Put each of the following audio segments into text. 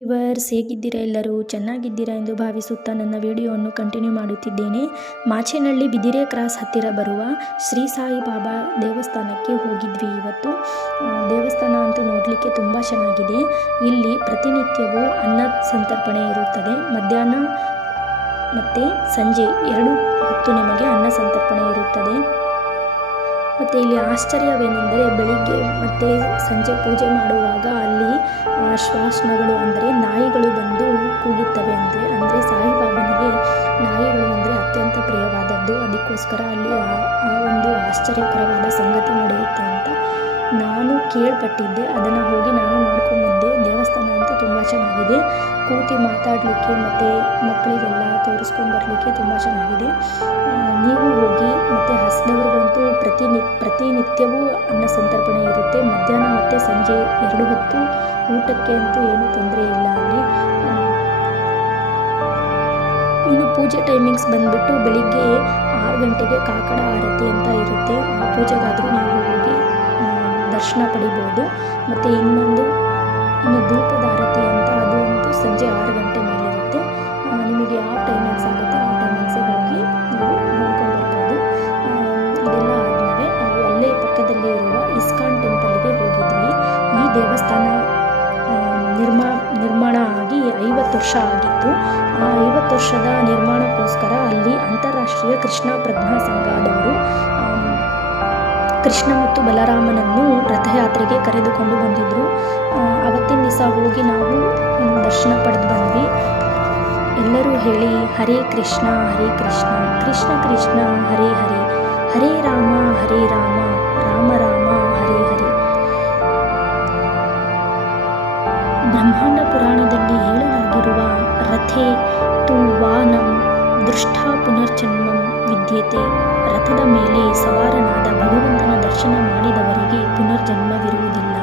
Viewers, ಹೇಗಿದ್ದೀರಾ? ಎಲ್ಲರೂ ಚೆನ್ನಾಗಿದ್ದೀರಾ ಎಂದು ಭಾವಿಸುತ್ತಾ ನನ್ನ ವಿಡಿಯೋವನ್ನು ಕಂಟಿನ್ಯೂ ಮಾಡುತ್ತಿದ್ದೇನೆ. ಮಾಚೇನಹಳ್ಳಿ ಬಿದಿರೆ ಕ್ರಾಸ್ ಹತ್ತಿರ ಬರುವ ಶ್ರೀ ಸಾಯಿಬಾಬಾ ದೇವಸ್ಥಾನಕ್ಕೆ ಹೋಗಿದ್ವಿ ಇವತ್ತು. ದೇವಸ್ಥಾನ ಅಂತೂ ನೋಡಲಿಕ್ಕೆ ತುಂಬ ಚೆನ್ನಾಗಿದೆ. ಇಲ್ಲಿ ಪ್ರತಿನಿತ್ಯವೂ ಅನ್ನ ಸಂತರ್ಪಣೆ ಇರುತ್ತದೆ. ಮಧ್ಯಾಹ್ನ ಮತ್ತು ಸಂಜೆ 2 ಹೊತ್ತು ನಿಮಗೆ ಅನ್ನ ಸಂತರ್ಪಣೆ ಇರುತ್ತದೆ. ಮತ್ತು ಇಲ್ಲಿ ಆಶ್ಚರ್ಯವೇನೆಂದರೆ ಬೆಳಿಗ್ಗೆ ಮತ್ತು ಸಂಜೆ ಪೂಜೆ ಮಾಡುವಾಗ ಅಲ್ಲಿ ಶ್ವಾಸನಗಳು ಅಂದರೆ ನಾಯಿಗಳು ಬಂದು ಕೂಗುತ್ತವೆ. ಅಂದರೆ ಸಾಯಿಬಾಬನಿಗೆ ನಾಯಿಗಳು ಅಂದರೆ ಅತ್ಯಂತ ಪ್ರಿಯವಾದದ್ದು. ಅದಕ್ಕೋಸ್ಕರ ಅಲ್ಲಿ ಆ ಒಂದು ಆಶ್ಚರ್ಯಕರವಾದ ಸಂಗತಿ ನಡೆಯುತ್ತೆ ಅಂತ ನಾನು ಕೇಳ್ಪಟ್ಟಿದ್ದೆ. ಅದನ್ನು ಹೋಗಿ ನಾನು ನೋಡ್ಕೊಂಡ್ಬಂದೆ. ದೇವಸ್ಥಾನ ಅಂತೂ ತುಂಬ ಚೆನ್ನಾಗಿದೆ. ಕೂತಿ ಮಾತಾಡಲಿಕ್ಕೆ ಮತ್ತು ಮಕ್ಕಳಿಗೆಲ್ಲ ತೋರಿಸ್ಕೊಂಡು ಬರಲಿಕ್ಕೆ ತುಂಬ ಚೆನ್ನಾಗಿದೆ. ನೀವು ಹೋಗಿ. ಮತ್ತು ಹಸಿದವ್ರಿಗಂತೂ ಪ್ರತಿನಿತ್ಯವೂ ಅನ್ನ ಸಂತರ್ಪಣೆ ಇರುತ್ತೆ. ಮಧ್ಯಾಹ್ನ ಮತ್ತು ಸಂಜೆ 2 ಹೊತ್ತು ಊಟಕ್ಕೆ ಅಂತೂ ಏನೂ ತೊಂದರೆ ಇಲ್ಲ ಅಲ್ಲಿ. ಇನ್ನು ಪೂಜೆ ಟೈಮಿಂಗ್ಸ್ ಬಂದುಬಿಟ್ಟು ಬೆಳಿಗ್ಗೆ 6 ಗಂಟೆಗೆ ಕಾಕಡ ಆರತಿ ಅಂತ ಇರುತ್ತೆ. ಆ ಪೂಜೆಗಾದರೂ ನೀವು ಹೋಗಿ ದರ್ಶನ ಪಡಿಬೋದು. ಮತ್ತು ಇನ್ನು ಧೂಪದ ಆರತಿ ಅಂತ ಅದು ಅಂತೂ ಸಂಜೆ 6 ಗಂಟೆ ಮೇಲಿರುತ್ತೆ. ನಿಮಗೆ ಯಾವ ಟೈಮಿಂಗ್ಸ್ ಆಗುತ್ತೆ ಆ ಟೈಮಿಂಗ್ಸಿಗೆ ಹೋಗಿ ನೀವು ನೋಡ್ಕೊಂಡು ಬರ್ಬೋದು. ಇದೆಲ್ಲ ಆದಮೇಲೆ ನಾವು ಅಲ್ಲೇ ಪಕ್ಕದಲ್ಲಿ ಇರುವ ಇಸ್ಕಾನ್ ಟೆಂಪಲ್ಗೆ ಹೋಗಿದ್ವಿ. ಈ ದೇವಸ್ಥಾನ ನಿರ್ಮಾಣ ಆಗಿ 50 ವರ್ಷ ಆಗಿತ್ತು. ಆ 50 ವರ್ಷದ ನಿರ್ಮಾಣಕ್ಕೋಸ್ಕರ ಅಲ್ಲಿ ಅಂತಾರಾಷ್ಟ್ರೀಯ ಕೃಷ್ಣ ಪ್ರಜ್ಞಾ ಸಂಘದವರು ಕೃಷ್ಣ ಮತ್ತು ಬಲರಾಮನನ್ನು ರಥಯಾತ್ರೆಗೆ ಕರೆದುಕೊಂಡು ಬಂದಿದ್ದರು. ಅವತ್ತಿನ ದಿವಸ ಹೋಗಿ ನಾವು ದರ್ಶನ ಪಡೆದು ಬಂದ್ವಿ. ಎಲ್ಲರೂ ಹೇಳಿ ಹರೇ ಕೃಷ್ಣ ಹರೇ ಕೃಷ್ಣ ಕೃಷ್ಣ ಕೃಷ್ಣ ಹರೇ ಹರೇ ಹರೇ ರಾಮ ರಾಮ ರಾಮ ಹರೇ ಹರೇ. ಬ್ರಹ್ಮಾಂಡ ಪುರಾಣದಲ್ಲಿ ಹೇಳಲಾಗಿರುವ ರಥೇ ತು ವಾನಂ ದೃಷ್ಟಾ ಪುನರ್ಜನ್ಮಂ ವಿದ್ಯತೆ. ರಥದ ಮೇಲೆ ಸವಾರನಾದ ಭಗವಂತನ ದರ್ಶನ ಮಾಡಿದವರಿಗೆ ಪುನರ್ಜನ್ಮವಿರುವುದಿಲ್ಲ.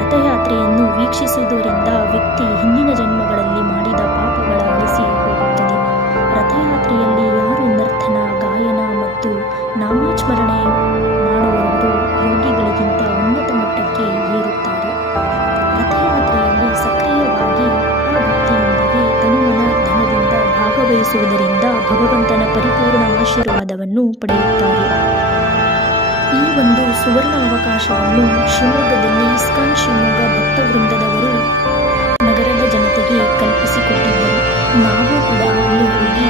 ರಥಯಾತ್ರೆಯನ್ನು ವೀಕ್ಷಿಸುವುದರಿಂದ ವ್ಯಕ್ತಿ ಹಿಂದಿನ ಜನ್ಮಗಳಲ್ಲಿ ಮಾಡಿದ ಪಾಪಗಳ ಅಳಿಸಿ ಹೋಗುತ್ತದೆ. ರಥಯಾತ್ರೆಯಲ್ಲಿ ಯಾರು ನರ್ತನ, ಗಾಯನ ಮತ್ತು ನಾಮಸ್ಮರಣೆ ಮಾಡುವವರು ಯೋಗಿಗಳಿಗಿಂತ ಉನ್ನತ ಮಟ್ಟಕ್ಕೆ ಏರುತ್ತಾರೆ. ರಥಯಾತ್ರೆಯಲ್ಲಿ ಸಕ್ರಿಯವಾಗಿ ಭಕ್ತಿಯೊಂದಿಗೆ ತನುಮನ ಧನದಿಂದ ಭಾಗವಹಿಸುವುದರಿಂದ ಭಗವಂತನ ಪರಿಪೂರ್ಣ ಆಶೀರ್ವಾದವನ್ನು ಪಡೆಯುತ್ತಾರೆ. ಈ ಒಂದು ಸುವರ್ಣ ಅವಕಾಶವನ್ನು ಶಿವಮೊಗ್ಗದಲ್ಲಿ ಇಸ್ಕಾನ್ ಶಿವಮೊಗ್ಗ ಭಕ್ತವೃಂದದವರು ನಗರದ ಜನತೆಗೆ ಕಲ್ಪಿಸಿಕೊಟ್ಟಿದ್ದರು. ನಾವು ಕೂಡ ಅಲ್ಲಿ ಹೋಗಿ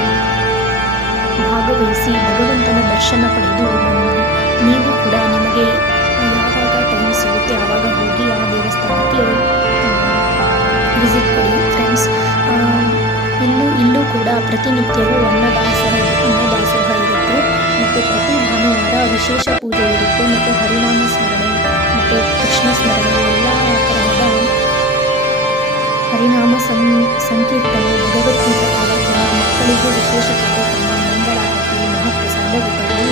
ಭಾಗವಹಿಸಿ ಭಗವಂತನ ದರ್ಶನ ಪಡೆದು ಬಂದ್ವಿ. ನೀವು ಕೂಡ ನಿಮಗೆ ಯಾವಾಗ ಟೈಮ್ ಸಿಗುತ್ತೆ ಆವಾಗ ಹೋಗಿ ಆ ದೇವಸ್ಥಾನಕ್ಕೆ ವಿಸಿಟ್ ಕೊಡಿ ಫ್ರೆಂಡ್ಸ್. ಇಲ್ಲೂ ಕೂಡ ಪ್ರತಿನಿತ್ಯವೂ ಅನ್ನದಾಸೋಹ ಇರುತ್ತೆ. ಮತ್ತು ಪ್ರತಿ ಭಾನುವಾರ ವಿಶೇಷ ಪೂಜೆ ಇರುತ್ತೆ. ಮತ್ತು ಹರಿನಾಮ ಸ್ಮರಣೆ ಮತ್ತು ಕೃಷ್ಣ ಸ್ಮರಣೆ ಎಲ್ಲ ತರಹದ ಹರಿನಾಮ ಸಂಕೀರ್ತನೆ, ಭಗವದ್ಗೀತೆ ಪ್ರವಚನ, ಮಕ್ಕಳಿಗೂ ವಿಶೇಷ ಕಾರ್ಯಕ್ರಮ, ಮಂಗಳಾರತಿ, ಮಹಾಪ್ರಸಾದ ವಿತರಣೆ